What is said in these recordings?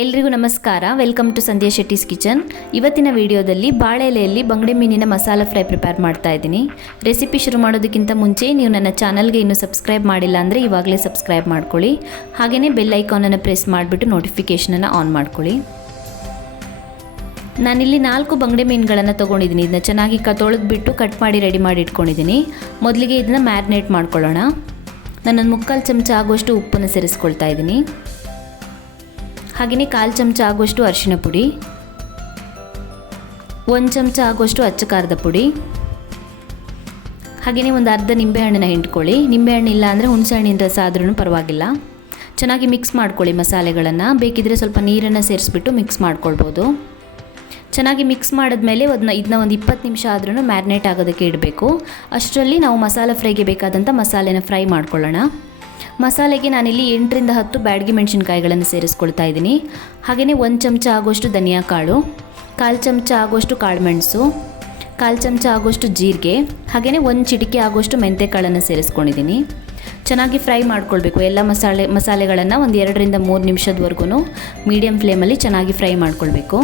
ಎಲ್ರಿಗೂ ನಮಸ್ಕಾರ. Welcome to Sandhya Shetty's kitchen. ಇವತ್ತಿನ ವಿಡಿಯೋದಲ್ಲಿ ಬಾಳೆ ಎಲೆಯಲ್ಲಿ ಬಂಗುಡೆ ಮೀನಿನ ಮಸಾಲ ಫ್ರೈ ಪ್ರಿಪೇರ್ ಮಾಡ್ತಾ ಇದ್ದೀನಿ. ರೆಸಿಪಿ ಶುರು ಮಾಡೋದಕ್ಕಿಂತ ಮುಂಚೆ ನೀವು ನನ್ನ ಚಾನಲ್ಗೆ ಇನ್ನೂ ಸಬ್ಸ್ಕ್ರೈಬ್ ಮಾಡಿಲ್ಲ ಅಂದರೆ ಇವಾಗಲೇ ಸಬ್ಸ್ಕ್ರೈಬ್ ಮಾಡ್ಕೊಳ್ಳಿ. ಹಾಗೆಯೇ ಬೆಲ್ ಐಕಾನನ್ನು ಪ್ರೆಸ್ ಮಾಡಿಬಿಟ್ಟು ನೋಟಿಫಿಕೇಷನನ್ನು ಆನ್ ಮಾಡ್ಕೊಳ್ಳಿ. ನಾನಿಲ್ಲಿ 4 ಬಂಗುಡೆ ಮೀನುಗಳನ್ನು ತೊಗೊಂಡಿದ್ದೀನಿ. ಇದನ್ನ ಚೆನ್ನಾಗಿ ತೊಳೆದ್ಬಿಟ್ಟು ಕಟ್ ಮಾಡಿ ರೆಡಿ ಮಾಡಿ ಇಟ್ಕೊಂಡಿದ್ದೀನಿ. ಮೊದಲಿಗೆ ಇದನ್ನು ಮ್ಯಾರಿನೇಟ್ ಮಾಡ್ಕೊಳ್ಳೋಣ. ನಾನೊಂದು 3/4 ಚಮಚ ಆಗುವಷ್ಟು ಉಪ್ಪನ್ನು ಸೇರಿಸ್ಕೊಳ್ತಾ ಇದ್ದೀನಿ. ಹಾಗೆಯೇ 1/4 ಚಮಚ ಆಗುವಷ್ಟು ಅರಿಶಿನ ಪುಡಿ, 1 ಚಮಚ ಆಗುವಷ್ಟು ಅಚ್ಚ ಖಾರದ ಪುಡಿ, ಹಾಗೆಯೇ ಒಂದು ಅರ್ಧ ನಿಂಬೆಹಣ್ಣನ್ನು ಹಿಂಡ್ಕೊಳ್ಳಿ. ನಿಂಬೆಹಣ್ಣು ಇಲ್ಲ ಅಂದರೆ ಹುಣಸೆಹಣ್ಣಿನ ರಸ ಆದ್ರೂ ಪರವಾಗಿಲ್ಲ. ಚೆನ್ನಾಗಿ ಮಿಕ್ಸ್ ಮಾಡ್ಕೊಳ್ಳಿ ಮಸಾಲೆಗಳನ್ನು. ಬೇಕಿದ್ದರೆ ಸ್ವಲ್ಪ ನೀರನ್ನು ಸೇರಿಸ್ಬಿಟ್ಟು ಮಿಕ್ಸ್ ಮಾಡ್ಕೊಳ್ಬೋದು. ಚೆನ್ನಾಗಿ ಮಿಕ್ಸ್ ಮಾಡಿದ್ಮೇಲೆ ಇದನ್ನ ಒಂದು 20 ನಿಮಿಷ ಆದ್ರೂ ಮ್ಯಾರಿನೇಟ್ ಆಗೋದಕ್ಕೆ ಇಡಬೇಕು. ಅಷ್ಟರಲ್ಲಿ ನಾವು ಮಸಾಲ ಫ್ರೈಗೆ ಬೇಕಾದಂಥ ಮಸಾಲೆನ ಫ್ರೈ ಮಾಡ್ಕೊಳ್ಳೋಣ. ಮಸಾಲೆಗೆ ನಾನಿಲ್ಲಿ 8ರಿಂದ 10 ಬ್ಯಾಡಗಿ ಮೆಣಸಿನ್ಕಾಯಿಗಳನ್ನು ಸೇರಿಸ್ಕೊಳ್ತಾ ಇದ್ದೀನಿ. ಹಾಗೆಯೇ 1 ಚಮಚ ಆಗುವಷ್ಟು ಧನಿಯಾ ಕಾಳು, 1/4 ಚಮಚ ಆಗುವಷ್ಟು ಕಾಳುಮೆಣಸು, 1/4 ಚಮಚ ಆಗುವಷ್ಟು ಜೀರಿಗೆ, ಹಾಗೆಯೇ 1 ಚಿಟಿಕೆ ಆಗುವಷ್ಟು ಮೆಂತೆಕಾಳನ್ನು ಸೇರಿಸ್ಕೊಂಡಿದ್ದೀನಿ. ಚೆನ್ನಾಗಿ ಫ್ರೈ ಮಾಡ್ಕೊಳ್ಬೇಕು. ಎಲ್ಲ ಮಸಾಲೆಗಳನ್ನು ಒಂದು 2ರಿಂದ 3 ನಿಮಿಷದವರೆಗೂ ಮೀಡಿಯಮ್ ಫ್ಲೇಮಲ್ಲಿ ಚೆನ್ನಾಗಿ ಫ್ರೈ ಮಾಡ್ಕೊಳ್ಬೇಕು.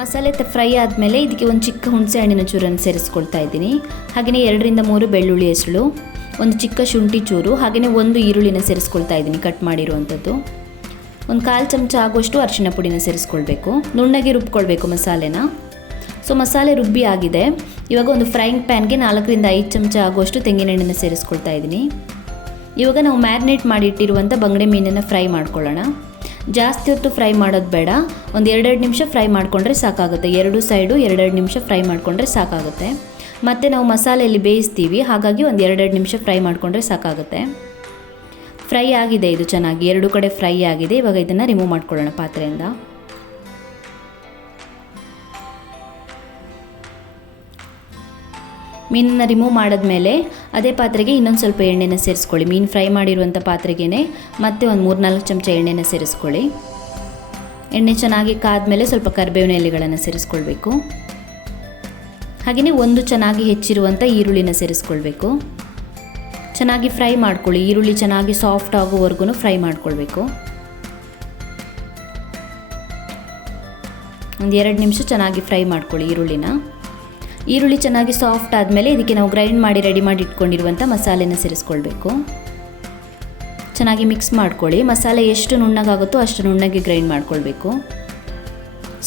ಮಸಾಲೆ ಫ್ರೈ ಆದಮೇಲೆ ಇದಕ್ಕೆ ಒಂದು ಚಿಕ್ಕ ಹುಣಸೆ ಹಣ್ಣಿನ ಚೂರನ್ನು ಸೇರಿಸ್ಕೊಳ್ತಾ ಇದ್ದೀನಿ. ಹಾಗೆಯೇ 2ರಿಂದ 3 ಬೆಳ್ಳುಳ್ಳಿ ಹೆಸಳು, ಒಂದು ಚಿಕ್ಕ ಶುಂಠಿ ಚೂರು, ಹಾಗೆಯೇ 1 ಈರುಳ್ಳಿನ ಸೇರಿಸ್ಕೊಳ್ತಾ ಇದ್ದೀನಿ ಕಟ್ ಮಾಡಿರುವಂಥದ್ದು. ಒಂದು 1/4 ಚಮಚ ಆಗುವಷ್ಟು ಅರಿಶಿನ ಪುಡಿನ ಸೇರಿಸ್ಕೊಳ್ಬೇಕು. ನುಣ್ಣಗೆ ರುಬ್ಕೊಳ್ಬೇಕು ಮಸಾಲೆನ. ಸೊ ಮಸಾಲೆ ರುಬ್ಬಿ ಆಗಿದೆ. ಇವಾಗ ಒಂದು ಫ್ರೈಯಿಂಗ್ ಪ್ಯಾನ್ಗೆ 4ರಿಂದ 5 ಚಮಚ ಆಗುವಷ್ಟು ತೆಂಗಿನೆಣ್ಣೆನ ಸೇರಿಸ್ಕೊಳ್ತಾ ಇದ್ದೀನಿ. ಇವಾಗ ನಾವು ಮ್ಯಾರಿನೇಟ್ ಮಾಡಿಟ್ಟಿರುವಂಥ ಬಂಗುಡೆ ಮೀನನ್ನು ಫ್ರೈ ಮಾಡ್ಕೊಳ್ಳೋಣ. ಜಾಸ್ತಿ ಹೊತ್ತು ಫ್ರೈ ಮಾಡೋದು ಬೇಡ. ಒಂದು 2 ನಿಮಿಷ ಫ್ರೈ ಮಾಡಿಕೊಂಡ್ರೆ ಸಾಕಾಗುತ್ತೆ. 2 ಸೈಡು 2 ನಿಮಿಷ ಫ್ರೈ ಮಾಡಿಕೊಂಡ್ರೆ ಸಾಕಾಗುತ್ತೆ. ಮತ್ತು ನಾವು ಮಸಾಲೆಯಲ್ಲಿ ಬೇಯಿಸ್ತೀವಿ, ಹಾಗಾಗಿ ಒಂದು 2 ನಿಮಿಷ ಫ್ರೈ ಮಾಡಿಕೊಂಡ್ರೆ ಸಾಕಾಗುತ್ತೆ. ಫ್ರೈ ಆಗಿದೆ ಇದು ಚೆನ್ನಾಗಿ, 2 ಕಡೆ ಫ್ರೈ ಆಗಿದೆ. ಇವಾಗ ಇದನ್ನು ರಿಮೂವ್ ಮಾಡ್ಕೊಳ್ಳೋಣ ಪಾತ್ರೆಯಿಂದ. ಮೀನನ್ನು ರಿಮೂವ್ ಮಾಡಿದ್ಮೇಲೆ ಅದೇ ಪಾತ್ರೆಗೆ ಇನ್ನೊಂದು ಸ್ವಲ್ಪ ಎಣ್ಣೆನ ಸೇರಿಸ್ಕೊಳ್ಳಿ. ಮೀನು ಫ್ರೈ ಮಾಡಿರುವಂಥ ಪಾತ್ರೆಗೇ ಮತ್ತೆ ಒಂದು 3-4 ಚಮಚ ಎಣ್ಣೆನ ಸೇರಿಸ್ಕೊಳ್ಳಿ. ಎಣ್ಣೆ ಚೆನ್ನಾಗಿ ಕಾದ್ಮೇಲೆ ಸ್ವಲ್ಪ ಕರಿಬೇವಿನ ಎಲೆಗಳನ್ನು ಸೇರಿಸ್ಕೊಳ್ಬೇಕು. ಹಾಗೆಯೇ 1 ಚೆನ್ನಾಗಿ ಹೆಚ್ಚಿರುವಂಥ ಈರುಳ್ಳಿನ ಸೇರಿಸ್ಕೊಳ್ಬೇಕು. ಚೆನ್ನಾಗಿ ಫ್ರೈ ಮಾಡ್ಕೊಳ್ಳಿ. ಈರುಳ್ಳಿ ಚೆನ್ನಾಗಿ ಸಾಫ್ಟ್ ಆಗೋವರೆಗೂ ಫ್ರೈ ಮಾಡ್ಕೊಳ್ಬೇಕು. ಒಂದು 2 ನಿಮಿಷ ಚೆನ್ನಾಗಿ ಫ್ರೈ ಮಾಡ್ಕೊಳ್ಳಿ ಈರುಳ್ಳಿನ. ಈರುಳ್ಳಿ ಚೆನ್ನಾಗಿ ಸಾಫ್ಟ್ ಆದಮೇಲೆ ಇದಕ್ಕೆ ನಾವು ಗ್ರೈಂಡ್ ಮಾಡಿ ರೆಡಿ ಮಾಡಿ ಇಟ್ಕೊಂಡಿರುವಂಥ ಮಸಾಲೆನ ಸೇರಿಸ್ಕೊಳ್ಬೇಕು. ಚೆನ್ನಾಗಿ ಮಿಕ್ಸ್ ಮಾಡ್ಕೊಳ್ಳಿ. ಮಸಾಲೆ ಎಷ್ಟು ನುಣ್ಣಗಾಗುತ್ತೋ ಅಷ್ಟು ನುಣ್ಣಗೆ ಗ್ರೈಂಡ್ ಮಾಡ್ಕೊಳ್ಬೇಕು.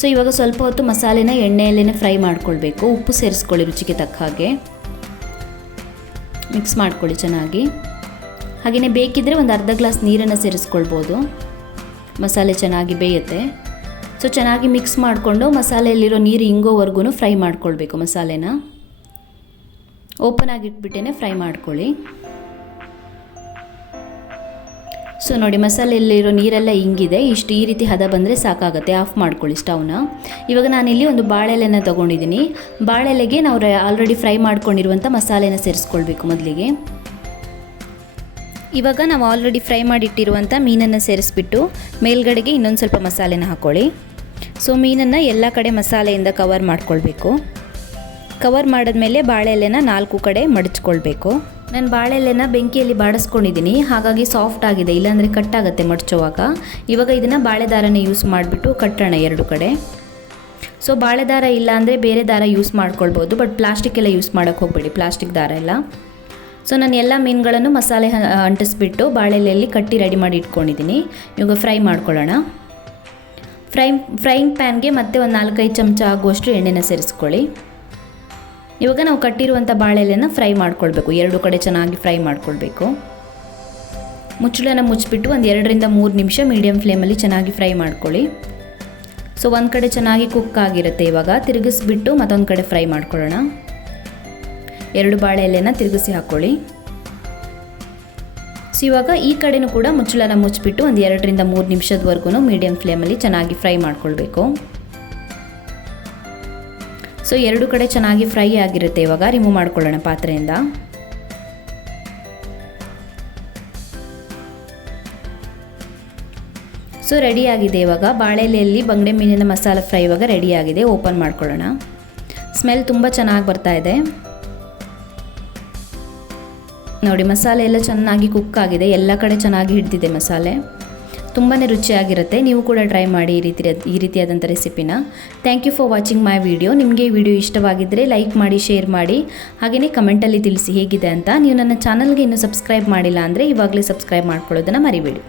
ಸೊ ಇವಾಗ ಸ್ವಲ್ಪ ಹೊತ್ತು ಮಸಾಲೆನ ಎಣ್ಣೆಯಲ್ಲೇ ಫ್ರೈ ಮಾಡ್ಕೊಳ್ಬೇಕು. ಉಪ್ಪು ಸೇರಿಸ್ಕೊಳ್ಳಿ ರುಚಿಗೆ ತಕ್ಕ ಹಾಗೆ. ಮಿಕ್ಸ್ ಮಾಡ್ಕೊಳ್ಳಿ ಚೆನ್ನಾಗಿ. ಹಾಗೆಯೇ ಬೇಕಿದ್ದರೆ ಒಂದು ಅರ್ಧ ಗ್ಲಾಸ್ ನೀರನ್ನು ಸೇರಿಸ್ಕೊಳ್ಬೋದು. ಮಸಾಲೆ ಚೆನ್ನಾಗಿ ಬೇಯುತ್ತೆ. ಸೊ ಚೆನ್ನಾಗಿ ಮಿಕ್ಸ್ ಮಾಡಿಕೊಂಡು ಮಸಾಲೆಯಲ್ಲಿರೋ ನೀರು ಇಂಗೋವರೆಗೂ ಫ್ರೈ ಮಾಡ್ಕೊಳ್ಬೇಕು. ಮಸಾಲೆನ ಓಪನ್ ಆಗಿಟ್ಬಿಟ್ಟೇ ಫ್ರೈ ಮಾಡ್ಕೊಳ್ಳಿ. ಸೊ ನೋಡಿ, ಮಸಾಲೆಯಲ್ಲಿರೋ ನೀರೆಲ್ಲ ಇಂಗಿದೆ. ಈ ರೀತಿ ಹದ ಬಂದರೆ ಸಾಕಾಗುತ್ತೆ. ಆಫ್ ಮಾಡ್ಕೊಳ್ಳಿ ಸ್ಟವ್ನ. ಇವಾಗ ನಾನಿಲ್ಲಿ ಒಂದು ಬಾಳೆಲೆನ ತೊಗೊಂಡಿದ್ದೀನಿ. ಬಾಳೆಲೆಗೆ ನಾವು ಆಲ್ರೆಡಿ ಫ್ರೈ ಮಾಡ್ಕೊಂಡಿರುವಂಥ ಮಸಾಲೆನ ಸೇರಿಸ್ಕೊಳ್ಬೇಕು ಮೊದಲಿಗೆ. ಇವಾಗ ನಾವು ಆಲ್ರೆಡಿ ಫ್ರೈ ಮಾಡಿಟ್ಟಿರುವಂಥ ಮೀನನ್ನು ಸೇರಿಸ್ಬಿಟ್ಟು ಮೇಲ್ಗಡೆಗೆ ಇನ್ನೊಂದು ಸ್ವಲ್ಪ ಮಸಾಲೆನ ಹಾಕ್ಕೊಳ್ಳಿ. ಸೊ ಮೀನನ್ನು ಎಲ್ಲ ಕಡೆ ಮಸಾಲೆಯಿಂದ ಕವರ್ ಮಾಡ್ಕೊಳ್ಬೇಕು. ಕವರ್ ಮಾಡಿದ್ಮೇಲೆ ಬಾಳೆಲೆನ 4 ಕಡೆ ಮಡಚ್ಕೊಳ್ಬೇಕು. ನಾನು ಬಾಳೆಲೆನ ಬೆಂಕಿಯಲ್ಲಿ ಬಾಡಿಸ್ಕೊಂಡಿದ್ದೀನಿ, ಹಾಗಾಗಿ ಸಾಫ್ಟ್ ಆಗಿದೆ. ಇಲ್ಲಾಂದರೆ ಕಟ್ಟಾಗುತ್ತೆ ಮಡಚುವಾಗ. ಇವಾಗ ಇದನ್ನು ಬಾಳೆ ದಾರನ ಯೂಸ್ ಮಾಡಿಬಿಟ್ಟು ಕಟ್ಟೋಣ 2 ಕಡೆ. ಸೊ ಬಾಳೆ ದಾರ ಇಲ್ಲ ಅಂದರೆ ಬೇರೆ ದಾರ ಯೂಸ್ ಮಾಡ್ಕೊಳ್ಬೋದು, ಬಟ್ ಪ್ಲಾಸ್ಟಿಕ್ ಎಲ್ಲ ಯೂಸ್ ಮಾಡೋಕ್ಕೆ ಹೋಗಬೇಡಿ, ಪ್ಲಾಸ್ಟಿಕ್ ದಾರ ಎಲ್ಲ. ಸೊ ನಾನು ಎಲ್ಲ ಮೀನುಗಳನ್ನು ಮಸಾಲೆ ಅಂಟಿಸ್ಬಿಟ್ಟು ಬಾಳೆಲೆಯಲ್ಲಿ ಕಟ್ಟಿ ರೆಡಿ ಮಾಡಿ ಇಟ್ಕೊಂಡಿದ್ದೀನಿ. ಇವಾಗ ಫ್ರೈ ಮಾಡ್ಕೊಳ್ಳೋಣ. ಫ್ರೈಯಿಂಗ್ ಪ್ಯಾನ್ಗೆ ಮತ್ತೆ ಒಂದು 4-5 ಚಮಚ ಆಗುವಷ್ಟು ಎಣ್ಣೆನ ಸೇರಿಸ್ಕೊಳ್ಳಿ. ಇವಾಗ ನಾವು ಕಟ್ಟಿರುವಂಥ ಬಾಳೆಲೆನ ಫ್ರೈ ಮಾಡ್ಕೊಳ್ಬೇಕು. 2 ಕಡೆ ಚೆನ್ನಾಗಿ ಫ್ರೈ ಮಾಡ್ಕೊಳ್ಬೇಕು. ಮುಚ್ಚಳನ ಮುಚ್ಚಿಬಿಟ್ಟು ಒಂದು 2ರಿಂದ 3 ನಿಮಿಷ ಮೀಡಿಯಮ್ ಫ್ಲೇಮಲ್ಲಿ ಚೆನ್ನಾಗಿ ಫ್ರೈ ಮಾಡ್ಕೊಳ್ಳಿ. ಸೊ ಒಂದು ಕಡೆ ಚೆನ್ನಾಗಿ ಕುಕ್ ಆಗಿರುತ್ತೆ. ಇವಾಗ ತಿರುಗಿಸ್ಬಿಟ್ಟು ಮತ್ತೊಂದು ಕಡೆ ಫ್ರೈ ಮಾಡ್ಕೊಳ್ಳೋಣ. 2 ಬಾಳೆಲೆನ ತಿರುಗಿಸಿ ಹಾಕ್ಕೊಳ್ಳಿ. ಸೊ ಇವಾಗ ಈ ಕಡೆನೂ ಕೂಡ ಮುಚ್ಚಳನ ಮುಚ್ಚಿಬಿಟ್ಟು ಒಂದು 2ರಿಂದ 3 ನಿಮಿಷದವರೆಗೂ ಮೀಡಿಯಮ್ ಫ್ಲೇಮಲ್ಲಿ ಚೆನ್ನಾಗಿ ಫ್ರೈ ಮಾಡ್ಕೊಳ್ಬೇಕು. ಸೊ 2 ಕಡೆ ಚೆನ್ನಾಗಿ ಫ್ರೈ ಆಗಿರುತ್ತೆ. ಇವಾಗ ರಿಮೂವ್ ಮಾಡ್ಕೊಳ್ಳೋಣ ಪಾತ್ರೆಯಿಂದ. ಸೊ ರೆಡಿಯಾಗಿದೆ. ಇವಾಗ ಬಾಳೆಲೆಯಲ್ಲಿ ಬಂಗುಡೆ ಮೀನಿನ ಮಸಾಲ ಫ್ರೈ ಇವಾಗ ರೆಡಿಯಾಗಿದೆ. ಓಪನ್ ಮಾಡ್ಕೊಳ್ಳೋಣ. ಸ್ಮೆಲ್ ತುಂಬ ಚೆನ್ನಾಗಿ ಬರ್ತಾ ಇದೆ. ನೋಡಿ, ಮಸಾಲೆ ಎಲ್ಲ ಚೆನ್ನಾಗಿ ಕುಕ್ ಆಗಿದೆ. ಎಲ್ಲ ಕಡೆ ಚೆನ್ನಾಗಿ ಹಿಡಿದಿದೆ ಮಸಾಲೆ. ತುಂಬಾ ರುಚಿಯಾಗಿರುತ್ತೆ. ನೀವು ಕೂಡ ಟ್ರೈ ಮಾಡಿ ಈ ರೀತಿಯಾದಂಥ ರೆಸಿಪಿನ. Thank you for watching my video. ನಿಮಗೆ ಈ ವಿಡಿಯೋ ಇಷ್ಟವಾಗಿದ್ದರೆ ಲೈಕ್ ಮಾಡಿ, ಶೇರ್ ಮಾಡಿ, ಹಾಗೆಯೇ ಕಮೆಂಟಲ್ಲಿ ತಿಳಿಸಿ ಹೇಗಿದೆ ಅಂತ. ನೀವು ನನ್ನ ಚಾನಲ್ಗೆ ಇನ್ನೂ ಸಬ್ಸ್ಕ್ರೈಬ್ ಮಾಡಿಲ್ಲ ಅಂದರೆ ಇವಾಗಲೇ ಸಬ್ಸ್ಕ್ರೈಬ್ ಮಾಡ್ಕೊಳ್ಳೋದನ್ನು ಮರಿಬೇಡಿ.